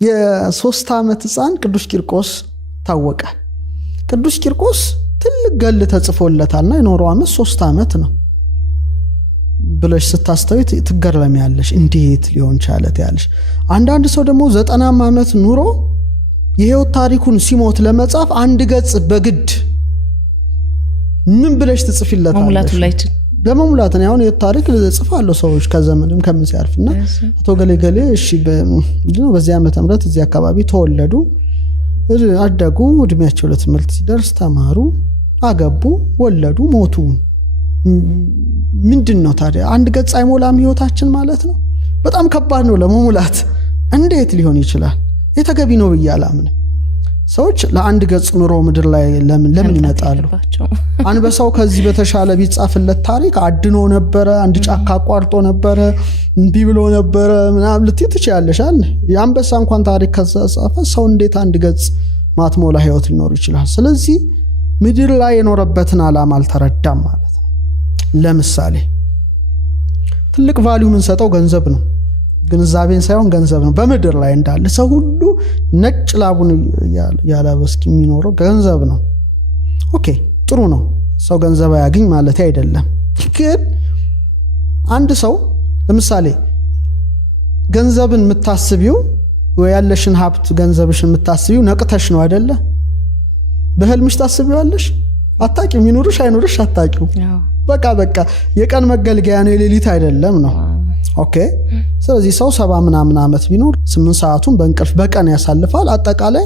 የ3 ዓመት ሕፃን ቅዱስ ቂርቆስ ታወቀ። ቅዱስ ቂርቆስ ትልቅ ገል ተጽፎለታልና የኖረው ዓመት 3 ዓመት ነው ብለሽ ስታስተውይ ትገረሚያለሽ። እንዴት ሊሆን ቻለ ያለሽ። አንዳንድ ሰው ደግሞ 90 ዓመት ኑሮ የህይወት ታሪኩን ሲሞት ለመጻፍ አንድ ገጽ በግድ ምን ብለሽ ትጽፊለታለሽ? ለመሙላት ነው። አሁን የታሪክ ጽፋለሁ ሰዎች ከዘመንም ከምሲያርፍና አቶ ገሌ እሺ በዚህ ዓመተ ምህረት እዚህ አካባቢ ተወለዱ፣ አደጉ፣ እድሜያቸው ለትምህርት ሲደርስ ተማሩ፣ አገቡ፣ ወለዱ፣ ሞቱ። ምንድነው ታዲያ? አንድ ገጽ አይሞላም ህይወታችን ማለት ነው። በጣም ከባድ ነው ለመሙላት። እንዴት ሊሆን ይችላል? የተገቢ ነው ብዬ አላምንም። ሰዎች ለአንድ ገጽ ኑሮ ምድር ላይ ለምን ይመጣሉ? አንበሳው ከዚህ በተሻለ ቢጻፍለት ታሪክ አድኖ ነበረ፣ አንድ ጫካ አቋርጦ ነበረ፣ እንቢ ብሎ ነበረ ምናምን ልትይ ትችያለሽ አይደል? የአንበሳ እንኳን ታሪክ ከጻፈ ሰው እንዴት አንድ ገጽ ማትሞላ ህይወት ሊኖር ይችላል? ስለዚህ ምድር ላይ የኖረበትን ዓላማ አልተረዳም ማለት ነው። ለምሳሌ ትልቅ ቫልዩ ምን ሰጠው ገንዘብ ነው። ግንዛቤን ሳይሆን ገንዘብ ነው። በምድር ላይ እንዳለ ሰው ሁሉ ነጭ ላቡን ያላበስኪ የሚኖረው ገንዘብ ነው። ኦኬ ጥሩ ነው። ሰው ገንዘብ ያገኝ ማለት አይደለም። ግን አንድ ሰው ለምሳሌ ገንዘብን የምታስቢው ወይ ያለሽን ሀብት ገንዘብሽን የምታስቢው ነቅተሽ ነው አይደለ? በህልምሽ ታስቢዋለሽ። አታቂው ይኑርሽ አይኑርሽ አታቂው። በቃ የቀን መገልገያ ነው፣ የሌሊት አይደለም ነው። ኦኬ ስለዚህ ሰው 70 ምናምን ዓመት ቢኖር 8 ሰዓቱን በእንቅልፍ በቀን ያሳልፋል። አጠቃላይ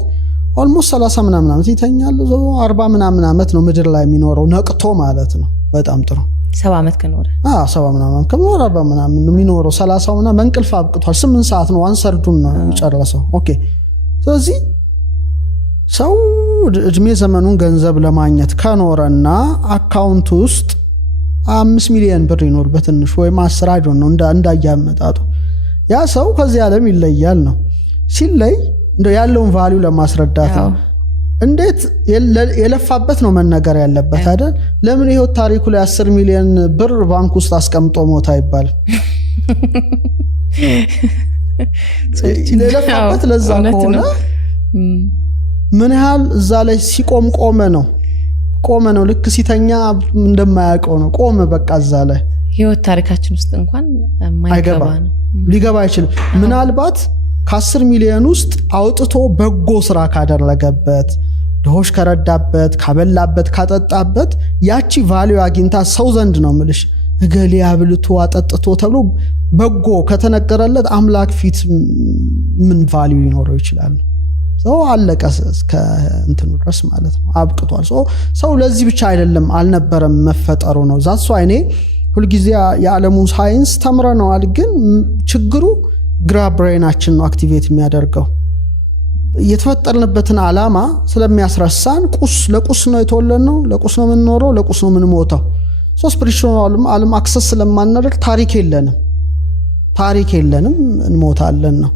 ኦልሞስት 30 ምናምን ዓመት ይተኛል። 40 ምናምን ዓመት ነው ምድር ላይ የሚኖረው ነቅቶ ማለት ነው። በጣም ጥሩ 70 ዓመት ከኖረ 70 ምናምን ከኖረ 40 ምናምን ነው የሚኖረው። 30 ምናምን በእንቅልፍ አብቅቷል። 8 ሰዓት ነው አንሰርዱን ነው የሚጨርሰው። ኦኬ ስለዚህ ሰው እድሜ ዘመኑን ገንዘብ ለማግኘት ከኖረና አካውንት ውስጥ 5 ሚሊዮን ብር ይኖር በትንሽ ወይም 10 አይዶን ነው እንዳያመጣጡ ያ ሰው ከዚህ ዓለም ይለያል ነው። ሲለይ እንደው ያለውን ቫልዩ ለማስረዳት ነው። እንዴት የለፋበት ነው መነገር ያለበት አይደል? ለምን ይሄው ታሪኩ ላይ 10 ሚሊዮን ብር ባንክ ውስጥ አስቀምጦ ሞታ ይባል? የለፋበት ለዛ ከሆነ ምን ያህል እዛ ላይ ሲቆም ቆመ ነው። ልክ ሲተኛ እንደማያውቀው ነው። ቆመ በቃ እዛ ላይ ህይወት ታሪካችን ውስጥ እንኳን ማይገባ ነው፣ ሊገባ አይችልም። ምናልባት ከ10 ሚሊዮን ውስጥ አውጥቶ በጎ ስራ ካደረገበት፣ ድሆች ከረዳበት፣ ካበላበት፣ ካጠጣበት ያቺ ቫልዩ አግኝታ ሰው ዘንድ ነው ምልሽ እገሌ አብልቶ አጠጥቶ ተብሎ በጎ ከተነገረለት አምላክ ፊት ምን ቫልዩ ሊኖረው ይችላል? ሰው አለቀ እስከ እንትኑ ድረስ ማለት ነው። አብቅቷል። ሰው ለዚህ ብቻ አይደለም አልነበረም መፈጠሩ ነው። ዛት ሰው አይኔ ሁሉ ጊዜ የዓለሙ ሳይንስ ተምረነዋል። ግን ችግሩ ግራ ብሬናችን ነው አክቲቬት የሚያደርገው። የተፈጠርንበትን ዓላማ ስለሚያስረሳን ለቁስ ነው የተወለድነው፣ ለቁስ ነው የምንኖረው፣ ለቁስ ነው የምንሞተው። ስፒሪቹዋል ዓለም አክሰስ ስለማናደርግ ታሪክ የለንም፣ እንሞታለን ነው።